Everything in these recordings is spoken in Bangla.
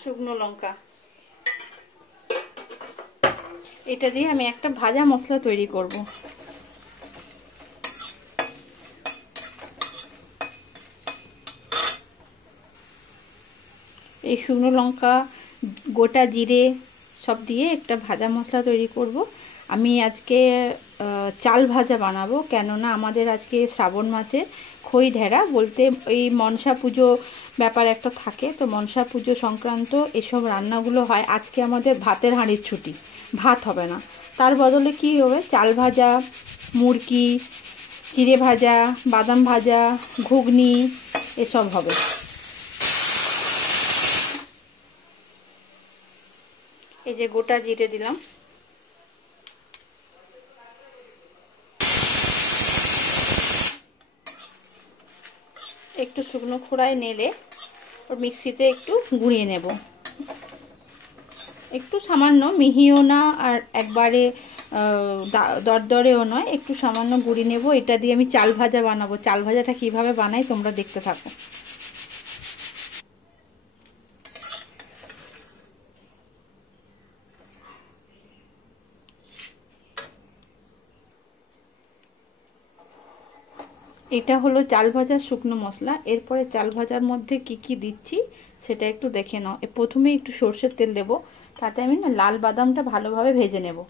শুকনো লঙ্কা, এটা দিয়ে আমি একটা ভাজা মশলা তৈরি করব। এই শুকনো লঙ্কা, গোটা জিরে সব দিয়ে একটা ভাজা মশলা তৈরি করব। আমি আজকে চাল ভাজা বানাবো, কেননা আমাদের আজকে শ্রাবণ মাসে খই ঢেরা বলতে এই মনসা পুজো ব্যাপার একটা থাকে, তো মনসা পুজো সংক্রান্ত এসব রান্নাগুলো হয়। আজকে আমাদের ভাতের হাঁড়ির ছুটি, ভাত হবে না, তার বদলে কি হবে, চাল ভাজা, মুরকি, চিড়ে ভাজা, বাদাম ভাজা, ঘুগনি এসব হবে। এই যে গোটা জিরে দিলাম, একটু শুকনো খোলায় নেড়ে ওর মিক্সিতে একটু গুঁড়িয়ে নেব, একটু সামান্য, মিহিও না আর একবারে দরদরেও নয়, একটু সামান্য গুঁড়িয়ে নেব। এটা দিয়ে আমি চাল ভাজা বানাবো। চাল ভাজাটা কিভাবে বানাই তোমরা দেখতে থাকো। এটা হলো চাল ভাজার শুকনো মশলা। এরপরে চাল ভাজার মধ্যে কি কি দিচ্ছি সেটা একটু দেখে নাও। প্রথমে একটু সর্ষের তেল দেব, তাতে আমি না লাল বাদামটা ভালোভাবে ভেজে নেব।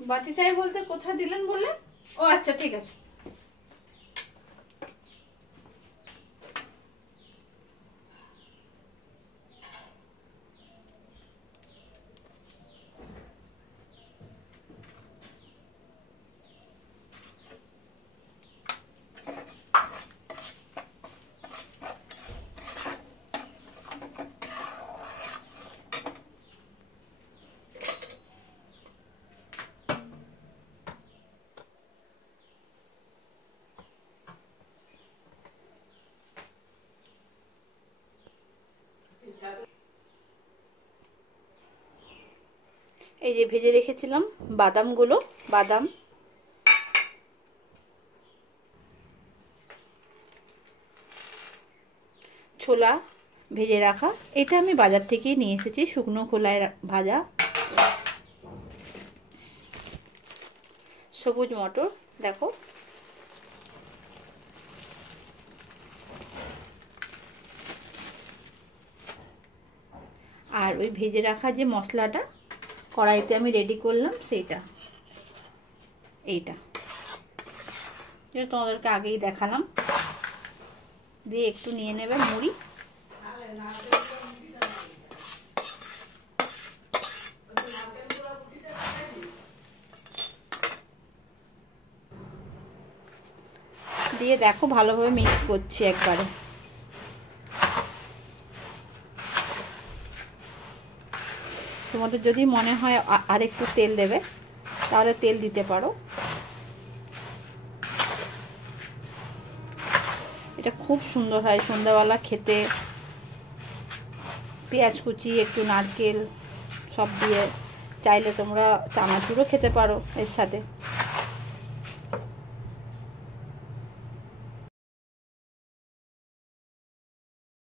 বাটিটাই বলতে কোথায় দিলেন বলে? ও আচ্ছা, ঠিক আছে। এই যে ভেজে রেখেছিলাম বাদামগুলো, বাদাম, ছোলা ভেজে রাখা, এটা আমি বাজার থেকেই নিয়ে এসেছি, শুকনো খোলায় ভাজা। সবুজ মটর দেখো, আর ওই ভেজে রাখা যে মশলাটা কড়াইতে আমি রেডি করলাম সেইটা, এইটা যেটা তোমাদেরকে আগেই দেখালাম। দিয়ে একটু নিয়ে নেবে মুড়ি, দিয়ে দেখো ভালোভাবে মিক্স করছি একবারে। তোমাদের যদি মনে হয় আর একটু তেল দেবে তাহলে তেল দিতে পারো। এটা খুব সুন্দর হয় সন্ধ্যাবেলা খেতে, পেঁয়াজ কুচি, একটু নারকেল সব দিয়ে। চাইলে তোমরা চানাচুরও খেতে পারো এর সাথে।